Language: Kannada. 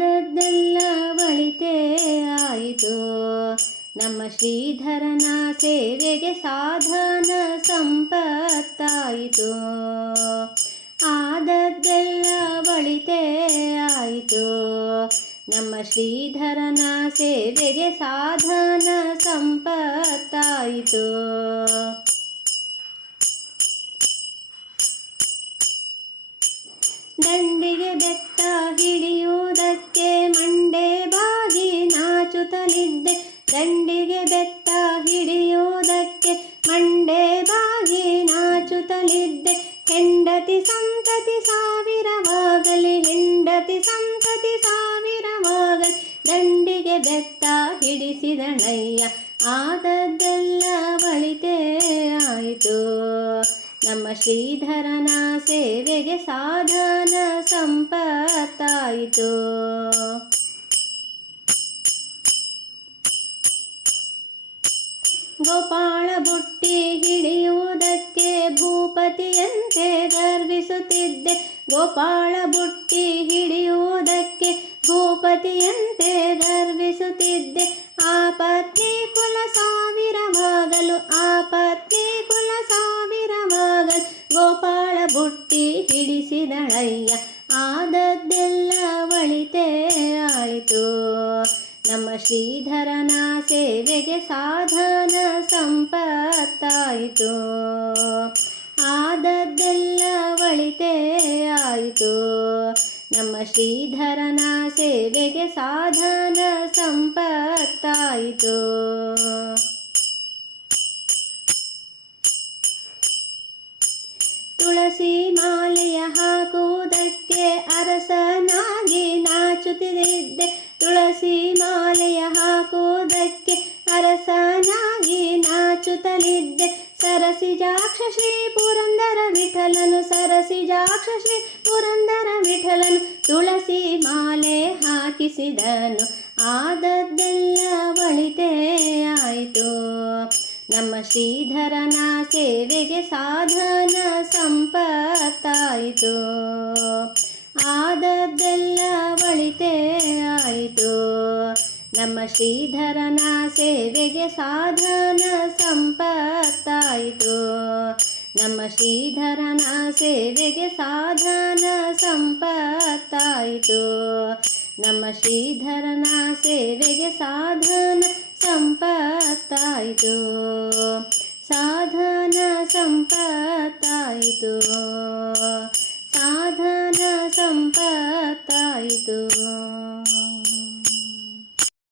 ಆದದ್ದೆಲ್ಲ ಒಳಿತೇ ಆಯಿತು. ನಮ್ಮ ಶ್ರೀಧರನ ಸೇವೆಗೆ ಸಾಧನ ಸಂಪತ್ತಾಯಿತು. ಆದದ್ದೆಲ್ಲ ಒಳಿತೇ ಆಯಿತು. ನಮ್ಮ ಶ್ರೀಧರನ ಸೇವೆಗೆ ಸಾಧನ ಸಂಪತ್ತಾಯಿತು. ದಂಡಿಗೆ ಬೆತ್ತ ಹಿಡಿಯುವುದಕ್ಕೆ ಮಂಡೆ ಬಾಗಿ ನಾಚುತ್ತಲಿದ್ದೆ. ದಂಡಿಗೆ ಬೆತ್ತ ಹಿಡಿಯುವುದಕ್ಕೆ ಮಂಡೆ ಬಾಗಿ ನಾಚುತ್ತಲಿದ್ದೆ. ಹೆಂಡತಿ ಸಂತತಿ ಸಾವಿರವಾಗಲಿ, ಹೆಂಡತಿ ಸಂತತಿ ಸಾವಿರವಾಗಲಿ, ದಂಡಿಗೆ ಬೆತ್ತ ಹಿಡಿಸಿದಳಯ್ಯ. ಆದದ್ದೆಲ್ಲ ಒಳಿತೇ ಆಯಿತು. ನಮ್ಮ ಶ್ರೀಧರನ ಸೇವೆಗೆ ಸಾಧನ ಸಂಪತ್ತಾಯಿತು. ಗೋಪಾಳ ಬುಟ್ಟಿ ಹಿಡಿಯುವುದಕ್ಕೆ ಭೂಪತಿಯಂತೆ ಗರ್ವಿಸುತ್ತಿದ್ದೆ. ಗೋಪಾಳ ಬುಟ್ಟಿ ಹಿಡಿಯುವುದಕ್ಕೆ ಭೂಪತಿಯಂತೆ ಗರ್ವಿಸುತ್ತಿದ್ದೆ. ಆ ಪತ್ನಿ ಕುಲ ಸಾವಿರವಾಗಲು, ಆ ಪತ್ನಿ ಕುಲ ಸಾವಿರವಾಗಲು, ಗೋಪಾಳ ಬುಟ್ಟಿ ಹಿಡಿಸಿದಳಯ್ಯ. ಆದದ್ದೆಲ್ಲ ಒಳಿತೇ ಆಯಿತು. ನಮ್ಮ ಶ್ರೀಧರನ ಸೇವೆಗೆ ಸಾಧನ ಸಂಪತ್ತಾಯಿತು. ಆದದ್ದೆಲ್ಲ ಒಳಿತೇ ಆಯಿತು. ನಮ್ಮ ಶ್ರೀಧರನ ಸೇವೆಗೆ ಸಾಧನ ಸಂಪತ್ತಾಯಿತು. ತುಳಸಿ ಮಾಲೆಯ ಹಾಕುವುದಕ್ಕೆ ಅರಸನಾಗಿ ನಾಚುತ್ತಿದ್ದೆ. ತುಳಸಿ ಮಾಲೆಯ ಹಾಕುವುದಕ್ಕೆ ಅರಸನಾಗಿ ನಾಚುತ್ತಲಿದ್ದೆ. ಸರಸಿಜಾಕ್ಷ ಶ್ರೀ ಪುರಂದರ ವಿಠಲನು, ಸರಸಿಜಾಕ್ಷ ಶ್ರೀ ಪುರಂದರ ವಿಠಲನು ತುಳಸಿ ಮಾಲೆ ಹಾಕಿಸಿದನು. ಆದದ್ದೆಲ್ಲ ಒಳಿತೇ ಆಯಿತು. ನಮ್ಮ ಶ್ರೀಧರನ ಸೇವೆಗೆ ಸಾಧನ ಸಂಪತ್ತಾಯಿತು. ಆದದ್ದೆಲ್ಲ ಒಳಿತೇ ಆಯಿತು. ನಮ್ಮ ಶ್ರೀಧರನ ಸೇವೆಗೆ ಸಾಧನ ಸಂಪತ್ತಾಯಿತು. ನಮ್ಮ ಶ್ರೀಧರನ ಸೇವೆಗೆ ಸಾಧನ ಸಂಪತ್ತಾಯಿತು. ನಮ್ಮ ಶ್ರೀಧರನ ಸೇವೆಗೆ ಸಾಧನ ಸಂಪತ್ತಾಯಿತು. ಸಾಧನ ಸಂಪತ್ತಾಯಿತು.